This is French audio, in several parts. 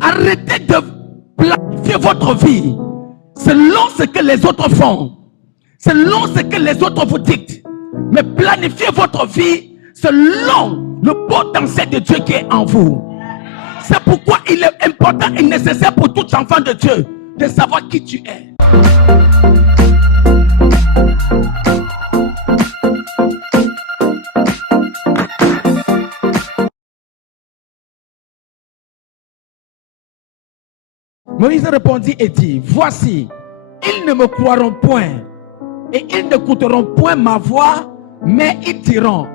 Arrêtez de planifier votre vie selon ce que les autres font, selon ce que les autres vous dictent. Mais planifiez votre vie selon le potentiel de Dieu qui est en vous. C'est pourquoi il est important et nécessaire pour tout enfant de Dieu de savoir qui tu es. Moïse répondit et dit, voici, ils ne me croiront point et ils n'écouteront point ma voix, mais ils diront,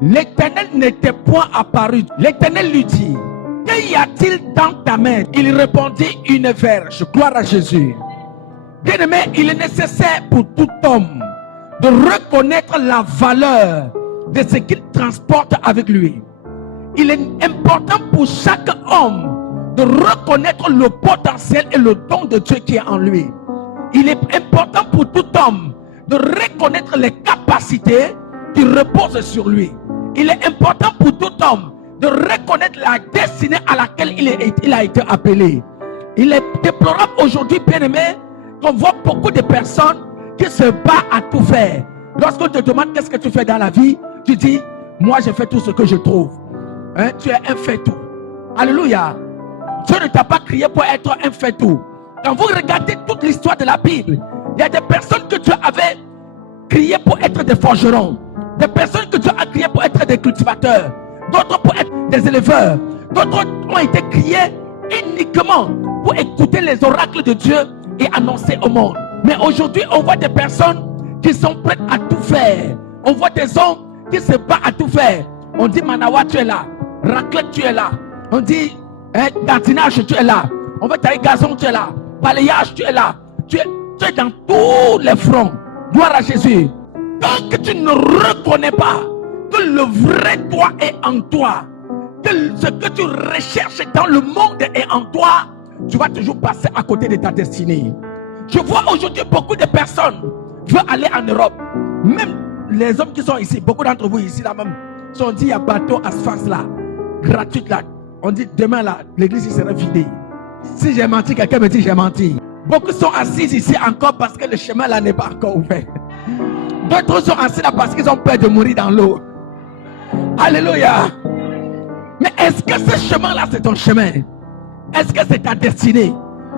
l'Éternel n'était point apparu. L'Éternel lui dit, qu'y a-t-il dans ta main? Il répondit, une verge. Gloire à Jésus. Bien-aimé, il est nécessaire pour tout homme de reconnaître la valeur de ce qu'il transporte avec lui. Il est important pour chaque homme de reconnaître le potentiel et le don de Dieu qui est en lui. Il est important pour tout homme de reconnaître les capacités qui reposent sur lui. Il est important pour tout homme de reconnaître la destinée à laquelle il a été appelé. Il est déplorable aujourd'hui, bien-aimé, qu'on voit beaucoup de personnes qui se battent à tout faire. Lorsqu'on te demande qu'est-ce que tu fais dans la vie, tu dis, moi je fais tout ce que je trouve. Hein? Tu es un fait-tout. Alléluia. Dieu ne t'a pas créé pour être un fait-tout. Quand vous regardez toute l'histoire de la Bible, il y a des personnes que Dieu avait créées pour être des forgerons, des personnes que Dieu a créées pour être des cultivateurs, d'autres pour être des éleveurs, d'autres ont été créés uniquement pour écouter les oracles de Dieu et annoncer au monde. Mais aujourd'hui, on voit des personnes qui sont prêtes à tout faire. On voit des hommes qui se battent à tout faire. On dit Manawa, tu es là. Raclette, tu es là. On dit gardinage, tu es là. On veut tailler gazon, tu es là. Balayage, tu es là. Tu es dans tous les fronts. Gloire à Jésus. Tant que tu ne reconnais pas que le vrai toi est en toi, que ce que tu recherches dans le monde est en toi, tu vas toujours passer à côté de ta destinée. Je vois aujourd'hui beaucoup de personnes veulent aller en Europe. Même les hommes qui sont ici, beaucoup d'entre vous ici là même, sont dit il y a bateau à face là, gratuite là. On dit demain là, l'église sera vidée. Si j'ai menti, quelqu'un me dit j'ai menti. Beaucoup sont assis ici encore parce que le chemin là n'est pas encore ouvert. D'autres sont assis là parce qu'ils ont peur de mourir dans l'eau. Alléluia. Mais est-ce que ce chemin là c'est ton chemin? Est-ce que c'est ta destinée?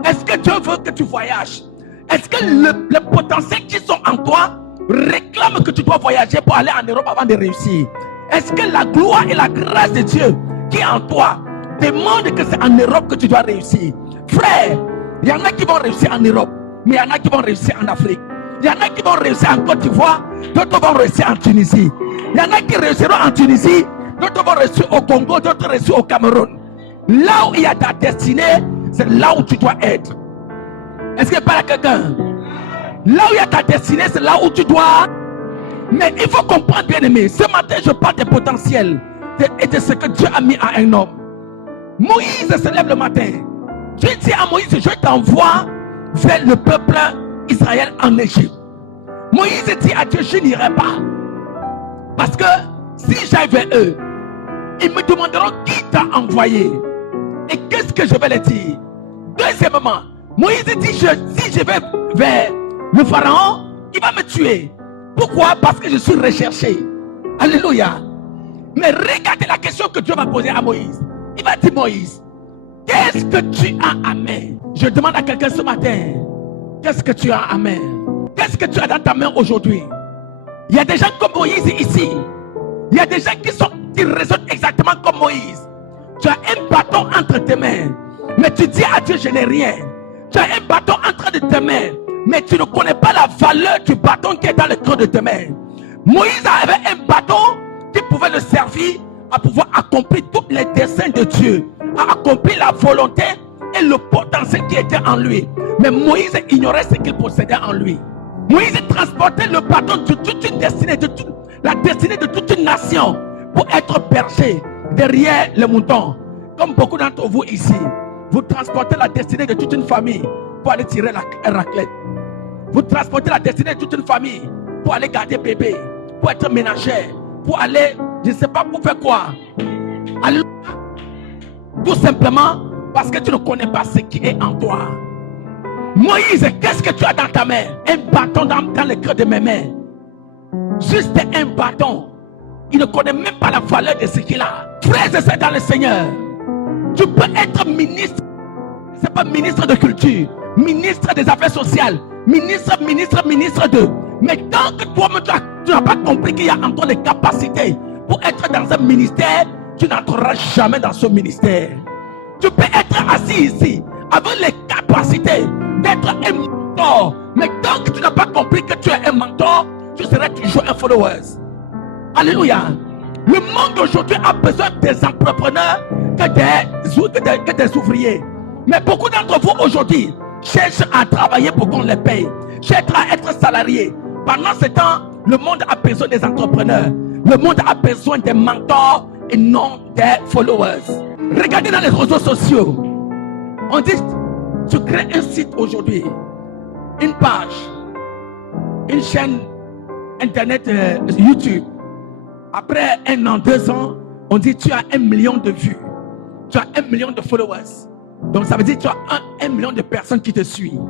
Est-ce que Dieu veut que tu voyages? Est-ce que le potentiel qui sont en toi réclame que tu dois voyager pour aller en Europe avant de réussir? Est-ce que la gloire et la grâce de Dieu qui est en toi demande que c'est en Europe que tu dois réussir? Frère, il y en a qui vont réussir en Europe, mais il y en a qui vont réussir en Afrique. Il y en a qui vont réussir en Côte d'Ivoire, d'autres vont réussir en Tunisie. Il y en a qui réussiront en Tunisie, d'autres vont réussir au Congo, d'autres réussir au Cameroun. Là où il y a ta destinée, c'est là où tu dois être. Est-ce qu'il parle à quelqu'un? Là où il y a ta destinée, c'est là où tu dois. Mais il faut comprendre, bien aimé, ce matin je parle des potentiels et de ce que Dieu a mis à un homme. Moïse se lève le matin. Dieu dit à Moïse, je t'envoie vers le peuple Israël en Égypte. Moïse dit à Dieu, je n'irai pas. Parce que si j'aille vers eux, ils me demanderont qui t'a envoyé. Et qu'est-ce que je vais leur dire? Deuxièmement, Moïse dit, si je vais vers le pharaon, il va me tuer. Pourquoi? Parce que je suis recherché. Alléluia. Mais regardez la question que Dieu va poser à Moïse. Il va dire, Moïse, qu'est-ce que tu as à main? Je demande à quelqu'un ce matin, qu'est-ce que tu as à main? Qu'est-ce que tu as dans ta main aujourd'hui? Il y a des gens comme Moïse ici. Il y a des gens qui raisonnent exactement comme Moïse. Tu as un bâton entre tes mains, mais tu dis à Dieu, je n'ai rien. Tu as un bâton entre tes mains, mais tu ne connais pas la valeur du bâton qui est dans le creux de tes mains. Moïse avait un bâton qui pouvait le servir à pouvoir accomplir tous les desseins de Dieu, à accomplir la volonté et le potentiel qui était en lui. Mais Moïse ignorait ce qu'il possédait en lui. Moïse transportait le bâton de toute une destinée, la destinée de toute une nation, pour être berger derrière les moutons. Comme beaucoup d'entre vous ici, vous transportez la destinée de toute une famille pour aller tirer la raclette. Vous transportez la destinée de toute une famille pour aller garder bébé, pour être ménagère, pour aller, je ne sais pas pour faire quoi. Alors, tout simplement Parce que tu ne connais pas ce qui est en toi. Moïse, qu'est-ce que tu as dans ta main? Un bâton dans le cœur de mes mains. Juste un bâton. Il ne connaît même pas la valeur de ce qu'il a. Frères et sœurs dans le Seigneur, tu peux être ministre, c'est pas ministre de culture, ministre des affaires sociales, ministre de. Mais tant que toi-même tu n'as pas compris qu'il y a en toi les capacités pour être dans un ministère, tu n'entreras jamais dans ce ministère. Tu peux être assis ici avec les capacités d'être un mentor, mais tant que tu n'as pas compris que tu es un mentor, tu seras toujours un follower. Alléluia. Le monde aujourd'hui a besoin des entrepreneurs que des ouvriers. Mais beaucoup d'entre vous aujourd'hui cherchent à travailler pour qu'on les paye, cherchent à être salariés. Pendant ce temps, le monde a besoin des entrepreneurs. Le monde a besoin des mentors et non des followers. Regardez dans les réseaux sociaux. On dit, tu crées un site aujourd'hui, une page, une chaîne internet, YouTube. Après 1 an, 2 ans, on dit tu as 1 million de vues. Tu as 1 million de followers. Donc ça veut dire que tu as 1 million de personnes qui te suivent.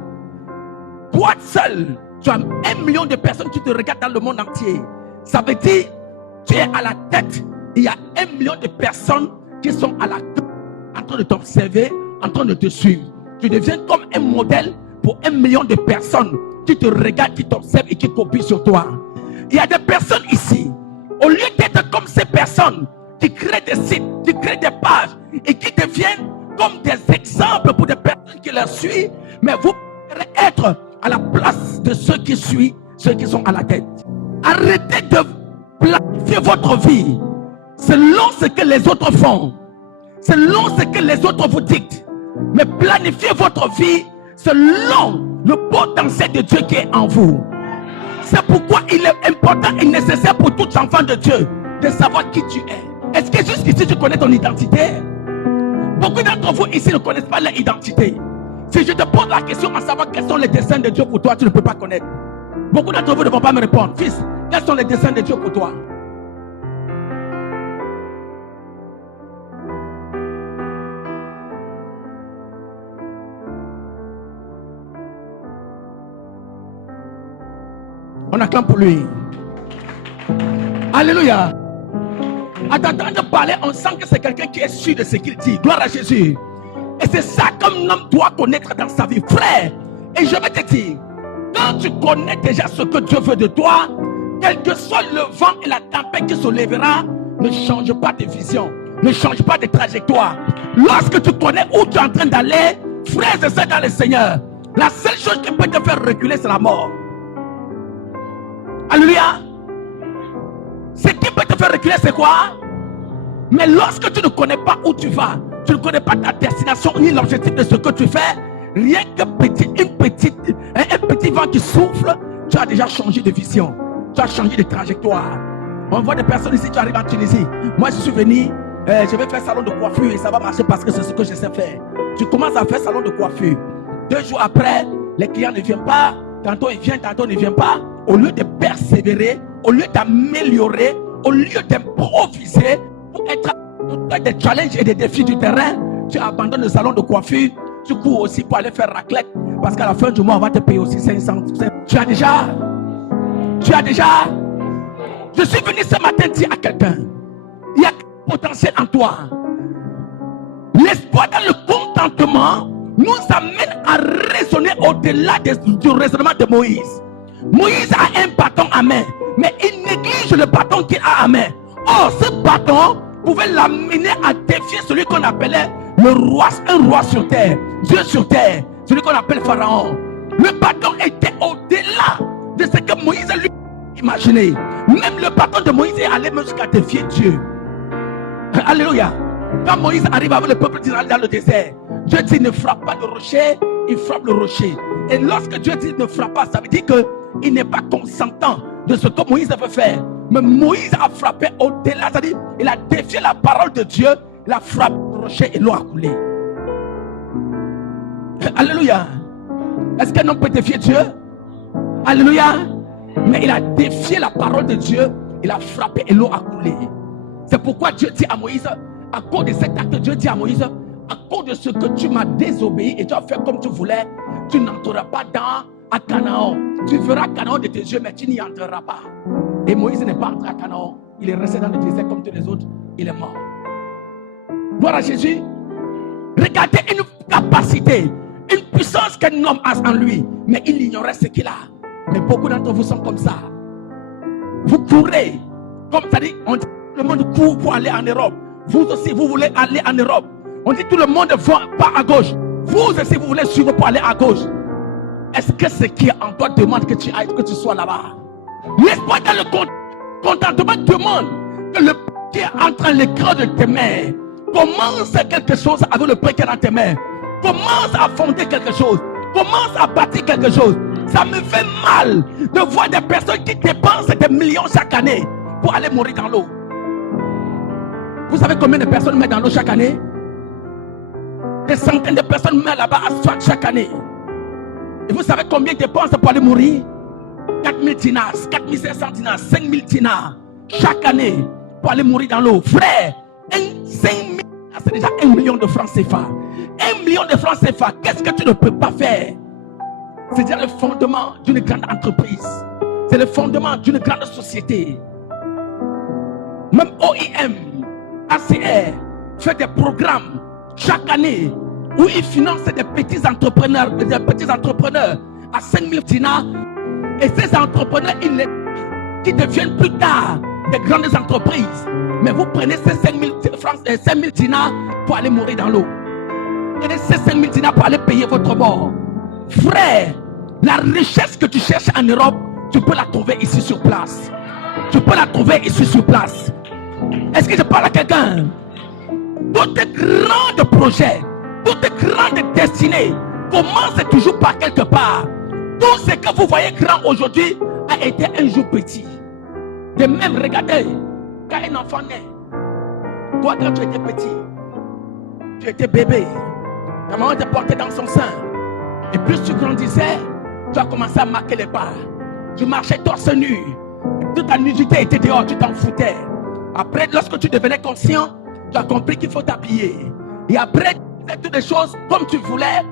Toi seul, tu as 1 million de personnes qui te regardent dans le monde entier. Ça veut dire que tu es à la tête. Il y a 1 million de personnes qui sont à la tête, en train de t'observer, en train de te suivre. Tu deviens comme un modèle pour 1 million de personnes qui te regardent, qui t'observent et qui copient sur toi. Il y a des personnes ici, au lieu d'être comme ces personnes qui créent des sites, qui créent des pages et qui deviennent comme des exemples pour des personnes qui les suivent, mais vous pourrez être à la place de ceux qui suivent, ceux qui sont à la tête. Arrêtez de planifier votre vie selon ce que les autres font, selon ce que les autres vous dictent, mais planifiez votre vie selon le potentiel de Dieu qui est en vous. C'est pourquoi il est important et nécessaire pour tout enfant de Dieu de savoir qui tu es. Est-ce que jusqu'ici tu connais ton identité? Beaucoup d'entre vous ici ne connaissent pas leur identité. Si je te pose la question à savoir quels sont les desseins de Dieu pour toi, tu ne peux pas connaître. Beaucoup d'entre vous ne vont pas me répondre. Fils, quels sont les desseins de Dieu pour toi? On acclame pour lui. Alléluia. À t'entendre parler, on sent que c'est quelqu'un qui est sûr de ce qu'il dit. Gloire à Jésus. Et c'est ça qu'un homme doit connaître dans sa vie. Frère, et je vais te dire, quand tu connais déjà ce que Dieu veut de toi, quel que soit le vent et la tempête qui se lèvera, ne change pas de vision, ne change pas de trajectoire. Lorsque tu connais où tu es en train d'aller, frère et sœurs dans le Seigneur, la seule chose qui peut te faire reculer, c'est la mort. Alléluia. Ce qui peut te faire reculer, c'est quoi? Mais lorsque tu ne connais pas où tu vas, tu ne connais pas ta destination ni l'objectif de ce que tu fais, rien qu'un petit vent qui souffle, tu as déjà changé de vision, tu as changé de trajectoire. On voit des personnes ici, tu arrives en Tunisie. Moi, je suis venu, je vais faire salon de coiffure et ça va marcher parce que c'est ce que je sais faire. Tu commences à faire salon de coiffure. 2 jours après, les clients ne viennent pas. Tantôt ils viennent, tantôt ils ne viennent pas. Au lieu de persévérer, au lieu d'améliorer, au lieu d'improviser pour être des challenges et des défis du terrain, tu abandonnes le salon de coiffure, tu cours aussi pour aller faire raclette parce qu'à la fin du mois on va te payer aussi 500. Tu as déjà, je suis venu ce matin dire à quelqu'un, il y a un potentiel en toi. L'espoir dans le contentement nous amène à raisonner au-delà du raisonnement de Moïse. Moïse a un bâton à main, mais il néglige le bâton qu'il a à main. Or, ce bâton pouvait l'amener à défier celui qu'on appelait le roi, un roi sur terre, Dieu sur terre, celui qu'on appelle Pharaon. Le bâton était au-delà de ce que Moïse lui imaginait. Même le bâton de Moïse est allé jusqu'à défier Dieu. Alléluia. Quand Moïse arrive avec le peuple d'Israël dans le désert, Dieu dit ne frappe pas le rocher, il frappe le rocher. Et lorsque Dieu dit ne frappe pas, ça veut dire qu'il n'est pas consentant de ce que Moïse veut faire. Mais Moïse a frappé au-delà, c'est-à-dire il a défié la parole de Dieu, il a frappé le rocher et l'eau a coulé. Alléluia. Est-ce qu'un homme peut défier Dieu? Alléluia. Mais il a défié la parole de Dieu, il a frappé et l'eau a coulé. C'est pourquoi Dieu dit à Moïse, à cause de cet acte, Dieu dit à Moïse, à cause de ce que tu m'as désobéi et tu as fait comme tu voulais, tu n'entreras pas à Canaan. Tu verras Canaan de tes yeux, mais tu n'y entreras pas. Et Moïse n'est pas entré à Canaan. Il est resté dans le désert comme tous les autres. Il est mort. Gloire à Jésus. Regardez une capacité, une puissance qu'un homme a en lui, mais il ignorait ce qu'il a. Mais beaucoup d'entre vous sont comme ça. Vous courez, comme ça dit, on dit le monde court pour aller en Europe. Vous aussi, vous voulez aller en Europe. On dit tout le monde va pas à gauche. Vous aussi, vous voulez suivre pour aller à gauche. Est-ce que ce qui est en toi demande que tu ailles, que tu sois là-bas? L'espoir dans le contentement demande que le qui est entre l'écran de tes mains commence quelque chose avec le prêt qui est dans tes mains. Commence à fonder quelque chose. Commence à bâtir quelque chose. Ça me fait mal de voir des personnes qui dépensent des millions chaque année pour aller mourir dans l'eau. Vous savez combien de personnes meurent dans l'eau chaque année? Des centaines de personnes meurent là-bas chaque année. Et vous savez combien ils dépensent pour aller mourir? 4000 dinars, 4500 dinars, 5000 dinars chaque année pour aller mourir dans l'eau. Frère, 5000, c'est déjà 1 million de francs CFA. 1 million de francs CFA, qu'est-ce que tu ne peux pas faire? C'est déjà le fondement d'une grande entreprise. C'est le fondement d'une grande société. Même OIM, ACR fait des programmes chaque année où ils financent des petits entrepreneurs à 5000 dinars. Et ces entrepreneurs, qui deviennent plus tard des grandes entreprises. Mais vous prenez ces 5000 dinars pour aller mourir dans l'eau. Prenez ces 5000 dinars pour aller payer votre mort. Frère, la richesse que tu cherches en Europe, tu peux la trouver ici sur place. Tu peux la trouver ici sur place. Est-ce que je parle à quelqu'un? Tous tes grands projets, toutes tes grandes destinées commencent toujours par quelque part. Tout ce que vous voyez grand aujourd'hui a été un jour petit. De même, regardez, quand un enfant naît, toi quand tu étais petit, tu étais bébé, ta maman te portait dans son sein. Et plus tu grandissais, tu as commencé à marquer les pas. Tu marchais torse nu. Toute ta nudité était dehors, tu t'en foutais. Après, lorsque tu devenais conscient, tu as compris qu'il faut t'habiller. Et après, tu faisais toutes les choses comme tu voulais.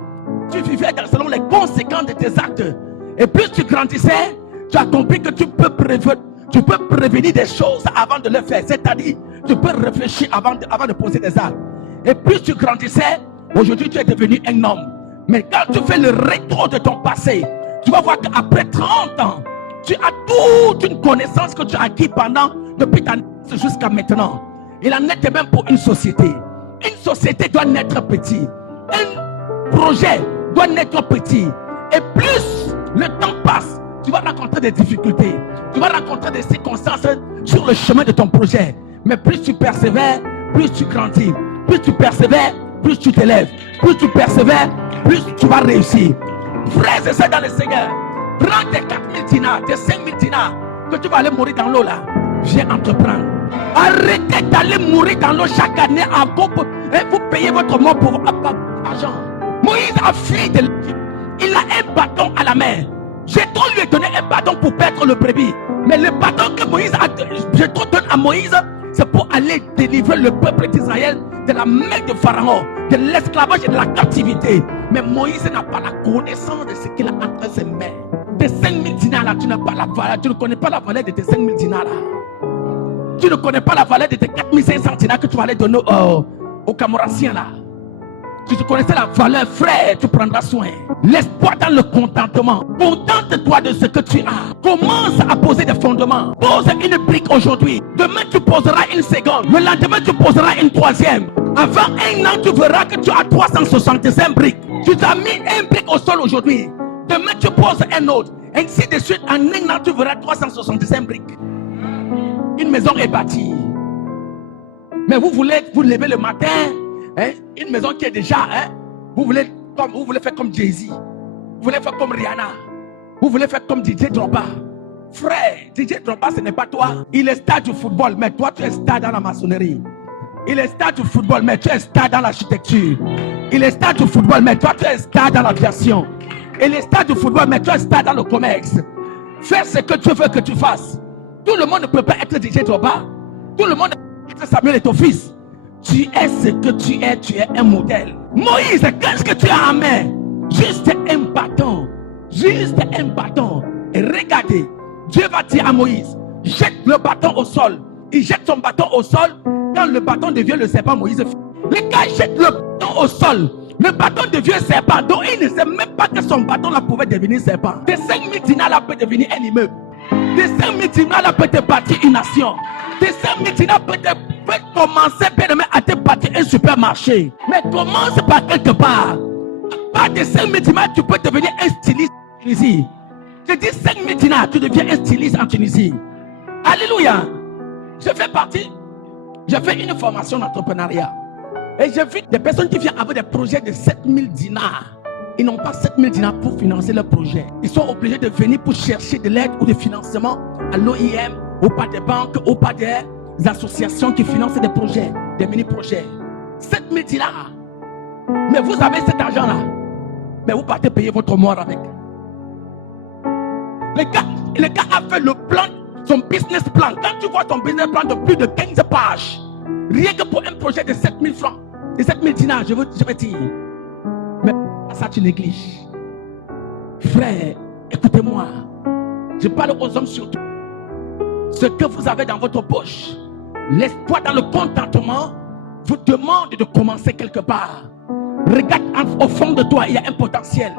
Tu vivais selon les conséquences de tes actes. Et plus tu grandissais, tu as compris que tu peux prévenir des choses avant de le faire. C'est-à-dire, tu peux réfléchir avant de poser des actes. Et plus tu grandissais, aujourd'hui tu es devenu un homme. Mais quand tu fais le rétro de ton passé, tu vas voir qu'après 30 ans, tu as toute une connaissance que tu as acquis depuis ta naissance jusqu'à maintenant. Il en est même pour une société. Une société doit naître petit. Un projet doit naître petit. Et plus le temps passe, tu vas rencontrer des difficultés. Tu vas rencontrer des circonstances sur le chemin de ton projet. Mais plus tu persévères, plus tu grandis. Plus tu persévères, plus tu t'élèves. Plus tu persévères, plus tu vas réussir. Frères et sœurs dans le Seigneur, prends tes 4000 dinars, tes 5000 dinars, que tu vas aller mourir dans l'eau là. Viens entreprendre. Arrêtez d'aller mourir dans l'eau chaque année à groupe et vous payez votre mort pour argent. Moïse a fui de l'Égypte. Il a un bâton à la main. Jétro lui a donné un bâton pour perdre le brebis. Mais le bâton que Jétro donne à Moïse, c'est pour aller délivrer le peuple d'Israël de la main de Pharaon, de l'esclavage et de la captivité. Mais Moïse n'a pas la connaissance de ce qu'il a entre ses mains. Tes 5000 dinars là, tu n'as pas la valeur, tu ne connais pas la valeur de tes 5000 dinars là. Tu ne connais pas la valeur de tes 4500 dinars que tu vas aller donner aux Camorassiens là. Si tu connaissais la valeur, frère, tu prendras soin. Laisse-toi dans le contentement. Contente-toi de ce que tu as. Commence à poser des fondements. Pose une brique aujourd'hui. Demain, tu poseras une seconde. Le lendemain, tu poseras une troisième. Avant 1 an, tu verras que tu as 365 briques. Tu t'as mis un brique au sol aujourd'hui. Demain, tu poses un autre. Ainsi de suite, en 1 an, tu verras 365 briques. Une maison est bâtie. Mais vous voulez vous lever le matin, hein, une maison qui est déjà, hein, vous voulez faire comme Jay-Z, vous voulez faire comme Rihanna, vous voulez faire comme DJ Drogba. Frère, DJ Drogba, ce n'est pas toi. Il est star du football, mais toi tu es star dans la maçonnerie. Il est star du football, mais tu es star dans l'architecture. Il est star du football, mais toi tu es star dans l'aviation. Il est star du football, mais tu es star dans le commerce. Fais ce que tu veux que tu fasses. Tout le monde ne peut pas être DJ Drogba. Tout le monde ne peut pas être Samuel et ton fils. tu es ce que tu es un modèle. Moïse, qu'est-ce que tu as en main? Juste un bâton. Juste un bâton. Et regardez, Dieu va dire à Moïse, jette le bâton au sol. Il jette son bâton au sol. Quand le bâton devient le serpent, Moïse, le gars jette le bâton au sol. Le bâton devient serpent. Donc il ne sait même pas que son bâton là pouvait devenir serpent. De 5000 dinars là peut devenir un immeuble. De 5000 dinars là peut te bâtir une nation. De 5000 dinars peut commencer à te bâtir un supermarché. Mais commence par quelque part. Pas de 5000 dinars, tu peux devenir un styliste en Tunisie. Je dis 5000 dinars, tu deviens un styliste en Tunisie. Alléluia. J'ai fait une formation d'entrepreneuriat. Et j'ai vu des personnes qui viennent avec des projets de 7000 dinars. Ils n'ont pas 7000 dinars pour financer leur projet. Ils sont obligés de venir pour chercher de l'aide ou de financement à l'OIM, ou pas des banques, ou pas des associations qui financent des projets, des mini-projets. 7000 dinars. Mais vous avez cet argent-là. Mais vous partez payer votre mort avec. Le gars a fait le plan, son business plan. Quand tu vois ton business plan de plus de 15 pages, rien que pour un projet de 7000 francs, de 7000 dinars, je vais dire. Mais ça, tu négliges. Frère, écoutez-moi. Je parle aux hommes surtout. Ce que vous avez dans votre poche, l'espoir dans le contentement, vous demande de commencer quelque part. Regarde au fond de toi, il y a un potentiel.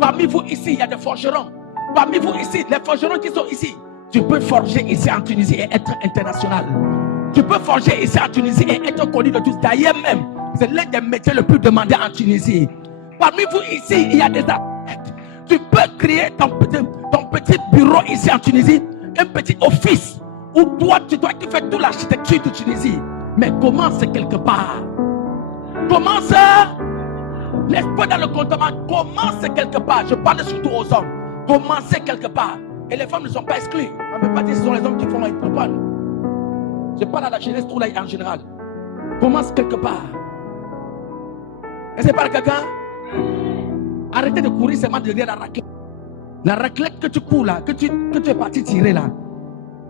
Parmi vous ici, il y a des forgerons. Parmi vous ici, les forgerons qui sont ici, tu peux forger ici en Tunisie et être international. Tu peux forger ici en Tunisie et être connu de tous. D'ailleurs même, c'est l'un des métiers les plus demandés en Tunisie. Parmi vous ici, il y a des architectes. Tu peux créer ton petit bureau ici en Tunisie, un petit office où toi, tu dois faire toute l'architecture de Tunisie. Mais commence quelque part. Commence. L'espoir dans le contentement, commence quelque part. Je parle surtout aux hommes. Commencez quelque part. Et les femmes ne sont pas exclues. On ne peut pas dire que ce sont les hommes qui font la propane. Je parle à la jeunesse tout là en général. Commence quelque part. Et c'est pas quelqu'un. Arrêtez de courir seulement derrière la raclette. La raclette que tu cours là, que tu es parti tirer là.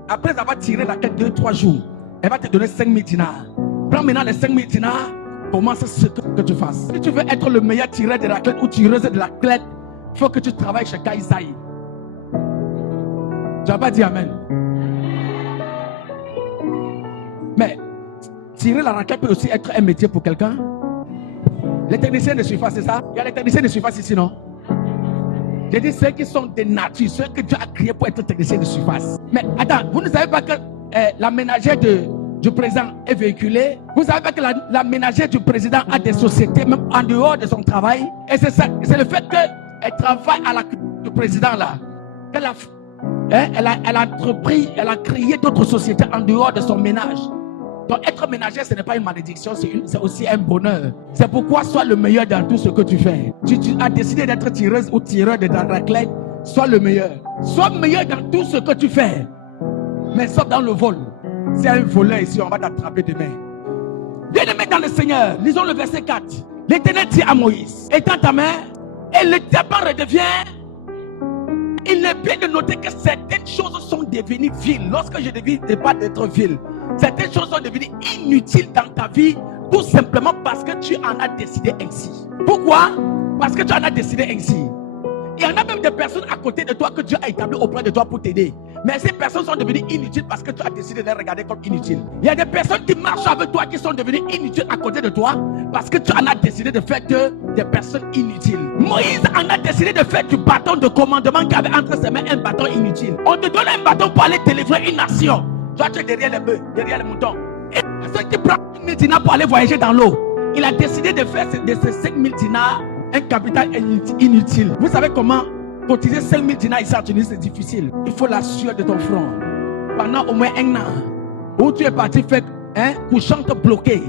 Après avoir tiré la raclette 2-3 jours, elle va te donner 5000 dinars. Prends maintenant les 5000 dinars. Commence ce que tu fasses. Si tu veux être le meilleur tireur de raclette ou tireuse de raclette, il faut que tu travailles chez Kaisaï. Tu vas pas dire amen. Mais tirer la raclette peut aussi être un métier pour quelqu'un. Les techniciens de surface, c'est ça? Il y a les techniciens de surface ici, non? J'ai dit ceux qui sont de nature, ceux que Dieu a créés pour être techniciens de surface. Mais attends, vous ne savez pas que la ménagère du président est véhiculée? Vous savez pas que la ménagère du président a des sociétés, même en dehors de son travail? Et c'est ça, c'est le fait qu'elle travaille à la du président là. Elle a créé d'autres sociétés en dehors de son ménage. Donc être ménagère, ce n'est pas une malédiction, c'est aussi un bonheur. C'est pourquoi sois le meilleur dans tout ce que tu fais. Tu as décidé d'être tireuse ou tireur de ta raclette, sois le meilleur. Sois meilleur dans tout ce que tu fais. Mais sauf dans le vol. C'est un voleur ici, on va t'attraper demain. Bien-aimé dans le Seigneur, lisons le verset 4. L'Éternel dit à Moïse, étends ta main, et le diamant redevient. Il est bien de noter que certaines choses sont devenues viles. Lorsque je ne pas d'être vile, certaines choses sont devenues inutiles dans ta vie, tout simplement parce que tu en as décidé ainsi. Pourquoi? Parce que tu en as décidé ainsi. Il y en a même des personnes à côté de toi que Dieu a établi auprès de toi pour t'aider. Mais ces personnes sont devenues inutiles parce que tu as décidé de les regarder comme inutiles. Il y a des personnes qui marchent avec toi qui sont devenues inutiles à côté de toi parce que tu en as décidé de faire des personnes inutiles. Moïse en a décidé de faire du bâton de commandement qui avait entre ses mains un bâton inutile. On te donne un bâton pour aller délivrer une nation. Toi, tu es derrière les bœufs, derrière les moutons. Et la personne qui prend 1000 dinars pour aller voyager dans l'eau, il a décidé de faire de ces 5000 dinars un capital inutile. Vous savez comment cotiser 5000 dinars ici en Tunisie, c'est difficile. Il faut la sueur de ton front. Pendant au moins un an, où tu es parti faire couchante bloquée.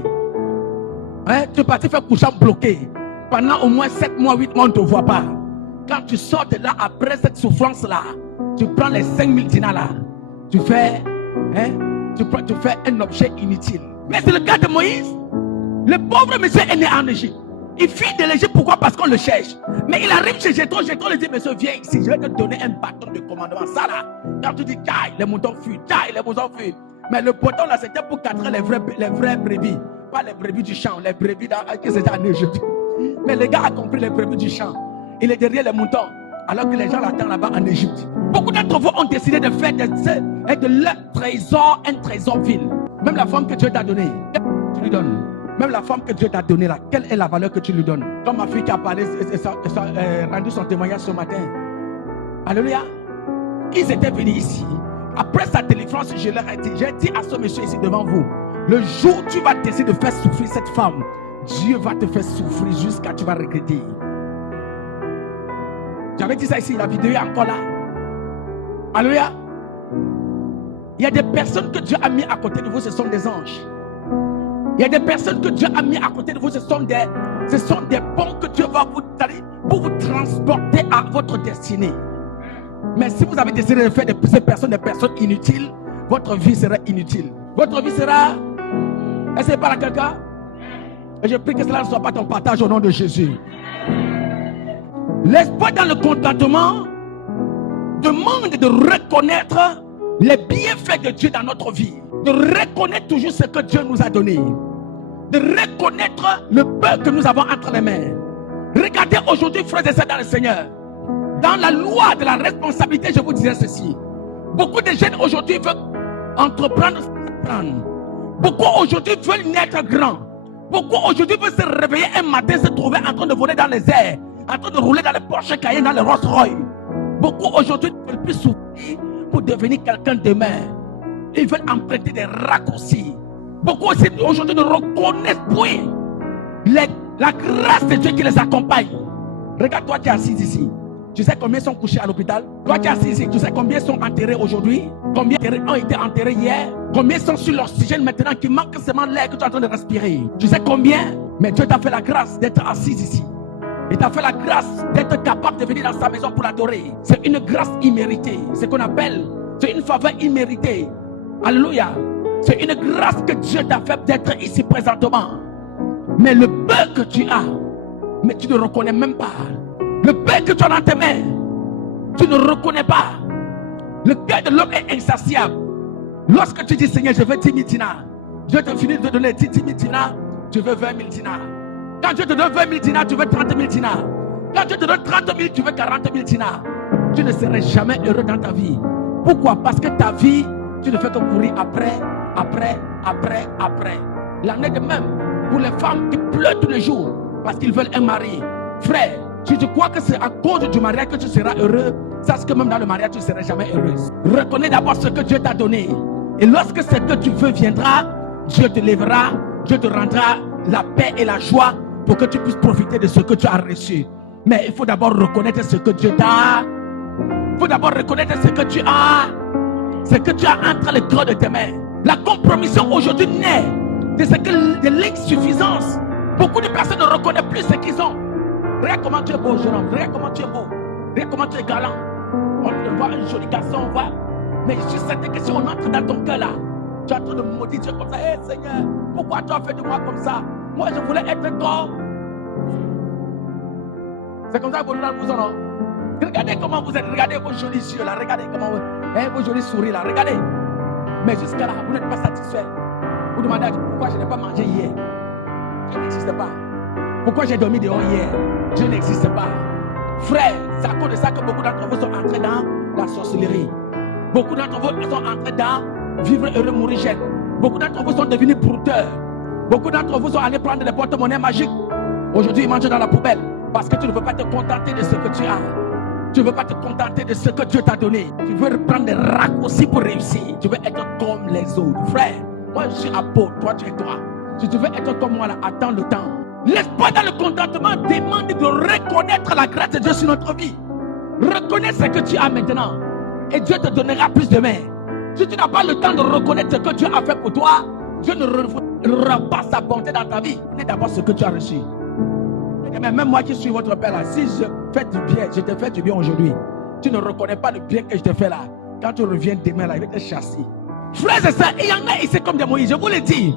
Tu es parti faire couchante bloquée. Pendant au moins 7 mois, 8 mois, on ne te voit pas. Quand tu sors de là, après cette souffrance-là, tu prends les 5000 dinars là. Tu fais un objet inutile. Mais c'est le cas de Moïse. Le pauvre monsieur est né en Égypte. Il fuit de l'Égypte, pourquoi? Parce qu'on le cherche. Mais il arrive chez Jétron, Jétron lui dit, monsieur, viens ici, je vais te donner un bâton de commandement. Ça là, quand tu dis, taille, les moutons fuient, taille, les moutons fuient. Mais le bâton là, c'était pour cadrer les vrais brebis. Pas les brebis du champ, les brebis qui étaient en Égypte. Mais le gars a compris les brebis du champ. Il est derrière les moutons, alors que les gens l'attendent là-bas en Égypte. Beaucoup d'entre vous ont décidé de faire de leur trésor un trésor vil. Même la femme que Dieu t'a donnée, tu lui donnes. Même la femme que Dieu t'a donnée là, quelle est la valeur que tu lui donnes? Comme ma fille qui a parlé, rendu son témoignage ce matin. Alléluia. Ils étaient venus ici. Après sa délivrance, je leur ai dit, j'ai dit à ce monsieur ici devant vous, le jour où tu vas décider de faire souffrir cette femme, Dieu va te faire souffrir jusqu'à tu vas regretter. J'avais dit ça ici, la vidéo est encore là. Alléluia. Il y a des personnes que Dieu a mis à côté de vous, ce sont des anges. Il y a des personnes que Dieu a mis à côté de vous, ce sont des ponts que Dieu va vous donner pour vous transporter à votre destinée. Mais si vous avez décidé de faire de ces personnes des personnes inutiles, votre vie sera inutile. Votre vie sera... Est-ce que par quelqu'un? Et je prie que cela ne soit pas ton partage au nom de Jésus. L'espoir dans le contentement demande de reconnaître les bienfaits de Dieu dans notre vie. De reconnaître toujours ce que Dieu nous a donné. De reconnaître le peu que nous avons entre les mains. Regardez aujourd'hui, frères et sœurs dans le Seigneur. Dans la loi de la responsabilité, je vous disais ceci. Beaucoup de jeunes aujourd'hui veulent entreprendre. Beaucoup aujourd'hui veulent naître grands. Beaucoup aujourd'hui veulent se réveiller un matin, se trouver en train de voler dans les airs, en train de rouler dans les Porsche Cayenne, dans les Rolls Royce. Beaucoup aujourd'hui ne veulent plus souffrir pour devenir quelqu'un demain. Ils veulent emprunter des raccourcis. Beaucoup aussi aujourd'hui ne reconnaissent point la grâce de Dieu qui les accompagne. Regarde toi qui es assis ici. Tu sais combien sont couchés à l'hôpital? Toi qui es assis ici, tu sais combien sont enterrés aujourd'hui? Combien ont été enterrés hier? Combien sont sur l'oxygène maintenant qui manque seulement l'air que tu es en train de respirer? Tu sais combien? Mais Dieu t'a fait la grâce d'être assis ici. Il t'a fait la grâce d'être capable de venir dans sa maison pour l'adorer. C'est une grâce imméritée. C'est ce qu'on appelle, c'est une faveur imméritée. Alléluia. C'est une grâce que Dieu t'a fait d'être ici présentement. Mais le peu que tu as, mais tu ne reconnais même pas. Le peu que tu as dans tes mains, tu ne reconnais pas. Le cœur de l'homme est insatiable. Lorsque tu dis Seigneur, je veux 10 000 dinars, Dieu te finit de te donner 10 000 dinars, tu veux 20 000 dinars. Quand Dieu te donne 20 000 dinars, tu veux 30 000 dinars. Quand Dieu te donne 30 000, tu veux 40 000 dinars. Tu ne serais jamais heureux dans ta vie. Pourquoi? Parce que ta vie, tu ne fais que courir après. L'année de même pour les femmes qui pleurent tous les jours parce qu'ils veulent un mari. Frère, si tu crois que c'est à cause du mariage que tu seras heureux, sache que même dans le mariage tu ne seras jamais heureuse. Reconnais d'abord ce que Dieu t'a donné. Et lorsque ce que tu veux viendra, Dieu te lèvera, Dieu te rendra la paix et la joie pour que tu puisses profiter de ce que tu as reçu. Mais il faut d'abord reconnaître ce que Dieu t'a. Il faut d'abord reconnaître ce que tu as. Ce que tu as entre les creux de tes mains. La compromission aujourd'hui naît de l'insuffisance. Beaucoup de personnes ne reconnaissent plus ce qu'ils ont. Regarde comment tu es beau, jeune homme. Regarde comment tu es beau. Regarde comment tu es galant. On te voit un joli garçon, on voit. Mais je suis certain que si on entre dans ton cœur là, tu es en train de maudire Dieu comme ça. Hé Seigneur, pourquoi tu as fait de moi comme ça? Moi je voulais être comme. C'est comme ça que vous vous en. Regardez comment vous êtes. Regardez vos jolis yeux là. Regardez comment vos jolis souris là. Regardez. Mais jusqu'à là, vous n'êtes pas satisfait. Vous demandez à Dieu pourquoi je n'ai pas mangé hier. Dieu n'existe pas. Pourquoi j'ai dormi dehors hier? Dieu n'existe pas. Frère, c'est à cause de ça que beaucoup d'entre vous sont entrés dans la sorcellerie. Beaucoup d'entre vous sont entrés dans vivre heureux, mourir jeune. Beaucoup d'entre vous sont devenus brouteurs. Beaucoup d'entre vous sont allés prendre des porte-monnaies magiques. Aujourd'hui, ils mangent dans la poubelle. Parce que tu ne veux pas te contenter de ce que tu as. Tu ne veux pas te contenter de ce que Dieu t'a donné. Tu veux prendre des raccourcis pour réussir. Tu veux être comme les autres. Frère, moi je suis apôtre, toi tu es toi. Si tu veux être comme moi là, attends le temps. L'espoir dans le contentement demande de reconnaître la grâce de Dieu sur notre vie. Reconnais ce que tu as maintenant. Et Dieu te donnera plus demain. Si tu n'as pas le temps de reconnaître ce que Dieu a fait pour toi, Dieu ne révélera pas sa bonté dans ta vie. C'est d'abord ce que tu as reçu. Mais même moi qui suis votre père là, si je fais du bien, je te fais du bien aujourd'hui, tu ne reconnais pas le bien que je te fais là. Quand tu reviens demain là, il va te chasser. Frères et sœurs, il y en a ici comme des Moïse, je vous le dis.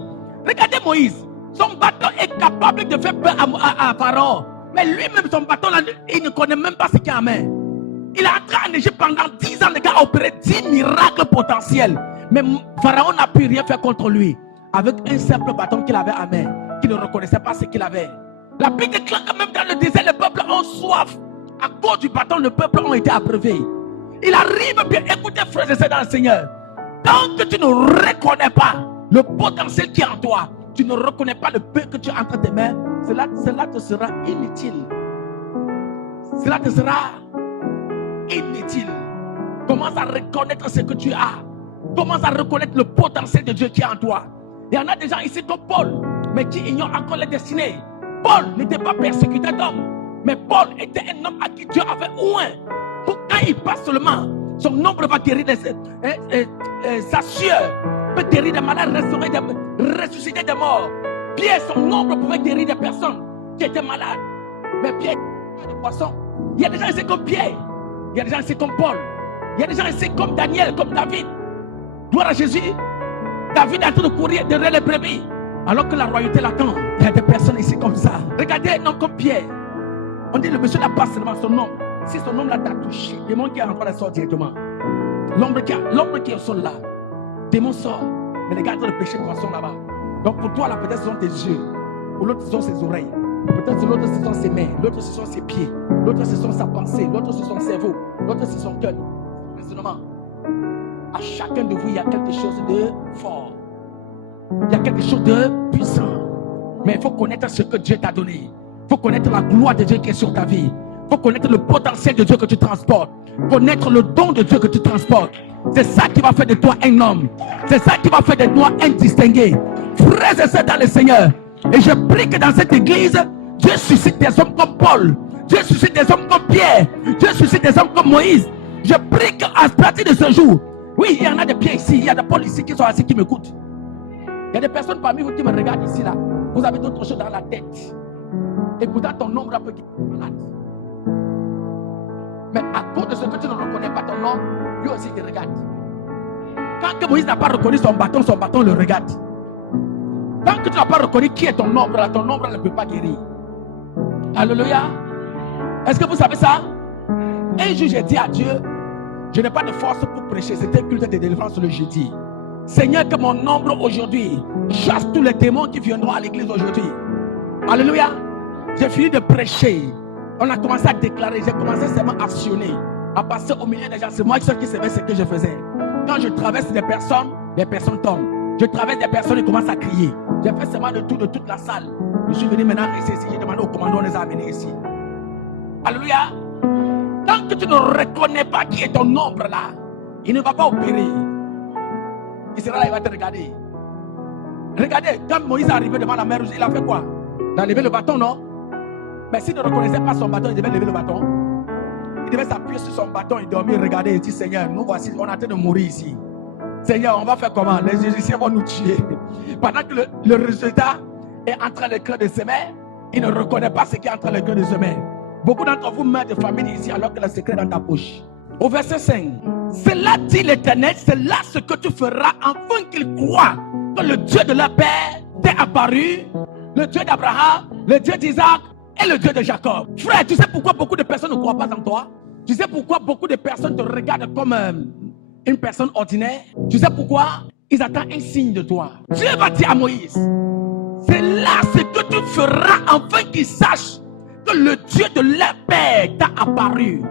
Regardez Moïse, son bâton est capable de faire peur à Pharaon. Mais lui-même, son bâton là, il ne connaît même pas ce qu'il y a en main. Il est entré en Égypte pendant 10 ans, le gars a opéré 10 miracles potentiels. Mais Pharaon n'a pu rien faire contre lui. avec un simple bâton qu'il avait à main, qui ne reconnaissait pas ce qu'il avait. La Bible déclare que même dans le désert, le peuple ont soif. À cause du bâton, le peuple ont été abreuvés. Il arrive bien, écoutez frères et sœurs dans le Seigneur, tant que tu ne reconnais pas le potentiel qui est en toi, tu ne reconnais pas le peu que tu as entre tes mains, cela te sera inutile. Cela te sera inutile. Commence à reconnaître ce que tu as. Commence à reconnaître le potentiel de Dieu qui est en toi. Il y en a des gens ici comme Paul, mais qui ignorent encore les destinées. Paul n'était pas persécuté d'homme, mais Paul était un homme à qui Dieu avait oint. Pour quand il passe seulement, son ombre va guérir sa sueur peut guérir des malades, ressusciter des morts. Pierre, son ombre pouvait guérir des personnes qui étaient malades. Mais Pierre, des poissons. Il y a des gens ici comme Pierre. Il y a des gens ici comme Paul. Il y a des gens ici comme Daniel, comme David. Gloire à Jésus. David est en train de courir derrière les brebis, alors que la royauté l'attend. Il y a des personnes ici comme ça. Regardez un homme comme Pierre. On dit le monsieur n'a pas seulement son nom. Si son nom là t'a touché, le démon qui est en train de sortir directement. L'ombre qui est au sol là, le démon sort. Mais les gars de péché sont là-bas. Donc pour toi là, peut-être ce sont tes yeux. Pour l'autre ce sont ses oreilles. Peut-être l'autre ce sont ses mains. L'autre ce sont ses pieds. L'autre ce sont sa pensée. L'autre ce sont son cerveau. L'autre c'est son cœur. Raisonnement. À chacun de vous, il y a quelque chose de fort. Il y a quelque chose de puissant. Mais il faut connaître ce que Dieu t'a donné. Il faut connaître la gloire de Dieu qui est sur ta vie. Il faut connaître le potentiel de Dieu que tu transportes. Connaître le don de Dieu que tu transportes. C'est ça qui va faire de toi un homme. C'est ça qui va faire de toi un distingué. Frères et sœurs dans le Seigneur. Et je prie que dans cette église, Dieu suscite des hommes comme Paul. Dieu suscite des hommes comme Pierre. Dieu suscite des hommes comme Moïse. Je prie qu'à partir de ce jour, oui, il y en a des Pierre ici, il y a des Paul ici qui sont assis, qui m'écoutent. Il y a des personnes parmi vous qui me regardent ici, là. Vous avez d'autres choses dans la tête. Et pourtant, ton nombre peut être malade. Mais à cause de ce que tu ne reconnais pas ton nom, lui aussi te regarde. Tant que Moïse n'a pas reconnu son bâton le regarde. Tant que tu n'as pas reconnu qui est ton nombre ne peut pas guérir. Alléluia. Est-ce que vous savez ça? Un jour, j'ai dit à Dieu, je n'ai pas de force pour prêcher. C'était un culte de délivrance le jeudi. Seigneur, que mon nombre aujourd'hui chasse tous les démons qui viendront à l'église aujourd'hui. Alléluia. J'ai fini de prêcher. On a commencé à déclarer. J'ai commencé seulement à actionner, à passer au milieu des gens. C'est moi seul qui savais ce que je faisais. Quand je traverse des personnes tombent. Je traverse des personnes et commencent à crier. J'ai fait seulement le tour de toute la salle. Je suis venu maintenant ici. J'ai demandé au commandant, on les a amenés ici. Alléluia. Tant que tu ne reconnais pas qui est ton nombre là, il ne va pas opérer. Il sera là, il va te regarder. Regardez, quand Moïse est arrivé devant la mer Rouge, il a fait quoi? Il a levé le bâton, non? Mais s'il ne reconnaissait pas son bâton, il devait lever le bâton. Il devait s'appuyer sur son bâton et dormir, regarder et dire, Seigneur, nous voici, on est en train de mourir ici. Seigneur, on va faire comment? Les Égyptiens vont nous tuer. Pendant que le résultat est entre le cœur de semer, il ne reconnaît pas ce qui est entre le cœur de semer. Beaucoup d'entre vous meurent de famine ici alors que le secret est dans ta poche. Au verset 5, cela dit l'Éternel, c'est là ce que tu feras afin qu'ils croient que le Dieu de leur père t'est apparu, le Dieu d'Abraham, le Dieu d'Isaac et le Dieu de Jacob. Frère, tu sais pourquoi beaucoup de personnes ne croient pas en toi? Tu sais pourquoi beaucoup de personnes te regardent comme une personne ordinaire? Tu sais pourquoi? Ils attendent un signe de toi. Dieu va dire à Moïse, c'est là ce que tu feras afin qu'ils sachent que le Dieu de leur père t'a apparu.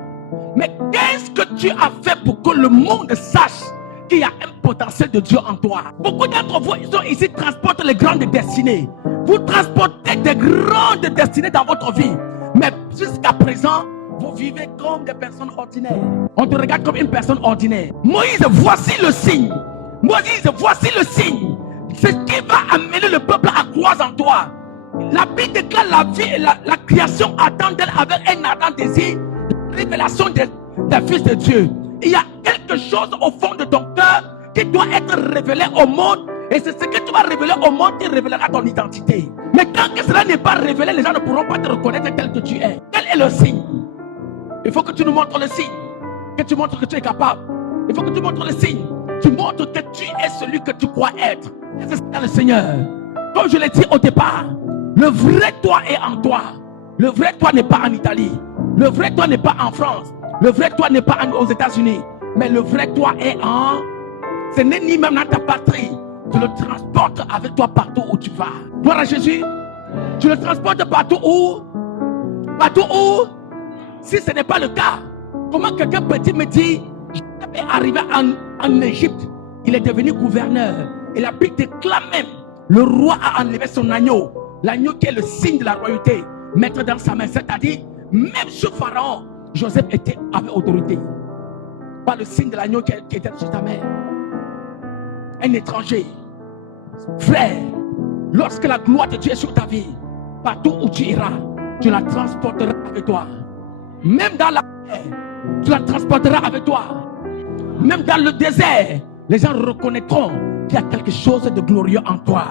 Mais qu'est-ce que tu as fait pour que le monde sache qu'il y a un potentiel de Dieu en toi? Beaucoup d'entre vous, ils sont ici, transportent les grandes destinées. Vous transportez des grandes destinées dans votre vie. Mais jusqu'à présent, vous vivez comme des personnes ordinaires. On te regarde comme une personne ordinaire. Moïse, voici le signe. Moïse, voici le signe. C'est ce qui va amener le peuple à croire en toi. La Bible déclare la vie et la création attend d'elle avec un ardent désir, révélation des fils de Dieu. Il y a quelque chose au fond de ton cœur qui doit être révélé au monde. Et c'est ce que tu vas révéler au monde qui révélera ton identité. Mais tant que cela n'est pas révélé, les gens ne pourront pas te reconnaître tel que tu es. Quel est le signe? Il faut que tu nous montres le signe. Que tu montres que tu es capable. Il faut que tu montres le signe. Tu montres que tu es celui que tu crois être. C'est ça le Seigneur. Comme je l'ai dit au départ, le vrai toi est en toi. Le vrai toi n'est pas en Italie. Le vrai toi n'est pas en France. Le vrai toi n'est pas aux États-Unis. Mais le vrai toi est en... Ce n'est ni même dans ta patrie. Tu le transportes avec toi partout où tu vas. Gloire à Jésus. Tu le transportes partout où? Partout où? Si ce n'est pas le cas, comment quelqu'un peut-il me dire, je suis arrivé en Égypte, il est devenu gouverneur. Et la Bible déclare même, le roi a enlevé son agneau. L'agneau qui est le signe de la royauté, mettre dans sa main. C'est-à-dire, même sur Pharaon, Joseph avait autorité. Pas le signe de l'agneau qui était sur ta main. Un étranger. Frère, lorsque la gloire de Dieu est sur ta vie, partout où tu iras, tu la transporteras avec toi. Même dans la mer, tu la transporteras avec toi. Même dans le désert, les gens reconnaîtront qu'il y a quelque chose de glorieux en toi.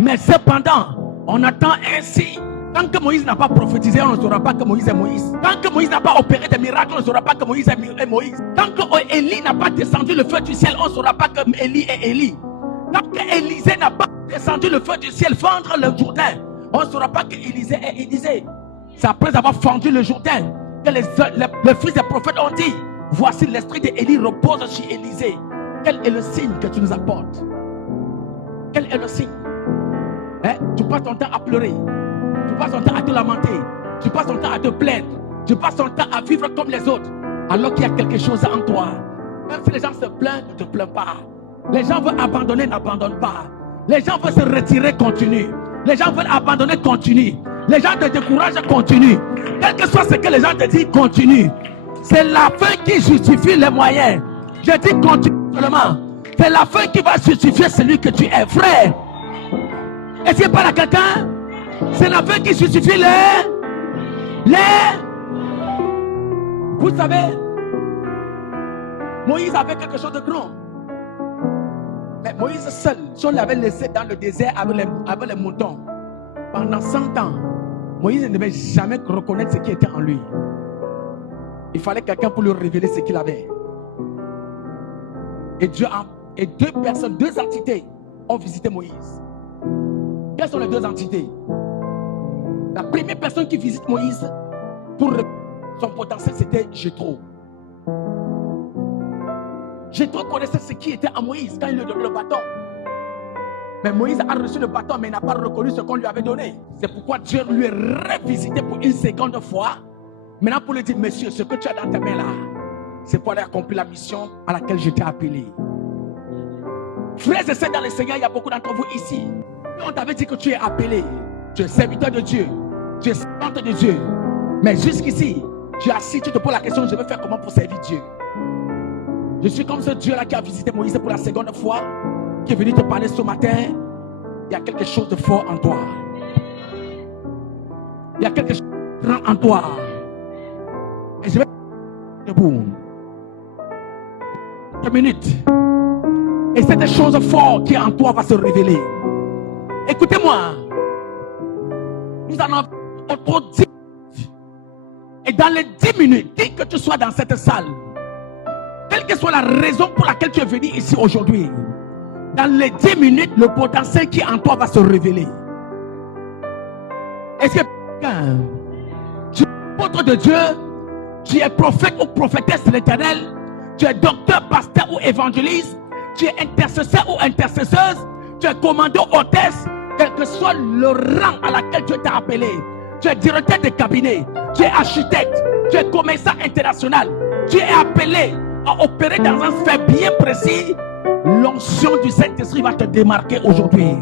Mais cependant, on attend ainsi. Tant que Moïse n'a pas prophétisé, on ne saura pas que Moïse est Moïse. Tant que Moïse n'a pas opéré des miracles, on ne saura pas que Moïse est Moïse. Tant que Élie n'a pas descendu le feu du ciel, on ne saura pas que Élie est Élie. Tant que Élisée n'a pas descendu le feu du ciel, fendre le Jourdain, on ne saura pas que Élisée est Élisée. C'est après avoir fendu le Jourdain que les fils des prophètes ont dit, voici l'esprit d'Élie repose sur Élisée. Quel est le signe que tu nous apportes? Quel est le signe? Tu passes ton temps à pleurer. Tu passes ton temps à te lamenter. Tu passes ton temps à te plaindre. Tu passes ton temps à vivre comme les autres. Alors qu'il y a quelque chose en toi. Même si les gens se plaignent, ne te plains pas. Les gens veulent abandonner, n'abandonne pas. Les gens veulent se retirer, continue. Les gens veulent abandonner, continue. Les gens te découragent, continue. Quel que soit ce que les gens te disent, continue. C'est la fin qui justifie les moyens. Je dis continue seulement. C'est la fin qui va justifier celui que tu es, frère. Est-ce qu'il parle à quelqu'un? C'est la fin qui justifie les... Vous savez, Moïse avait quelque chose de grand. Mais Moïse seul, si on l'avait laissé dans le désert avec les moutons, pendant 100 ans, Moïse ne devait jamais reconnaître ce qui était en lui. Il fallait quelqu'un pour lui révéler ce qu'il avait. Et deux personnes, deux entités ont visité Moïse. Quelles sont les deux entités? La première personne qui visite Moïse pour son potentiel, c'était Jéthro. Jéthro connaissait ce qui était en Moïse quand il lui donnait le bâton. Mais Moïse a reçu le bâton, mais n'a pas reconnu ce qu'on lui avait donné. C'est pourquoi Dieu lui a revisité pour une seconde fois. Maintenant pour lui dire, monsieur, ce que tu as dans ta main là, c'est pour aller accomplir la mission à laquelle je t'ai appelé. Frères et sœurs dans le Seigneur, il y a beaucoup d'entre vous ici. On t'avait dit que tu es appelé, tu es serviteur de Dieu, tu es servante de Dieu. Mais jusqu'ici, tu es assis, tu te poses la question, je vais faire comment pour servir Dieu? Je suis comme ce Dieu-là qui a visité Moïse pour la seconde fois, qui est venu te parler ce matin. Il y a quelque chose de fort en toi. Il y a quelque chose de grand en toi. Et je vais debout. 2 minutes. Et cette chose forte qui est en toi va se révéler. Écoutez-moi. Nous allons autour de 10 minutes. Et dans les 10 minutes, dès que tu sois dans cette salle, quelle que soit la raison pour laquelle tu es venu ici aujourd'hui, dans les 10 minutes, le potentiel qui est en toi va se révéler. Est-ce que tu es apôtre de Dieu, tu es prophète ou prophétesse de l'Éternel, tu es docteur, pasteur ou évangéliste, tu es intercesseur ou intercesseuse, tu es commandant, hôtesse, quel que soit le rang à laquelle Dieu t'a appelé, tu es directeur de cabinet, tu es architecte, tu es commerçant international, tu es appelé à opérer dans un sphère bien précis, l'onction du Saint-Esprit va te démarquer aujourd'hui.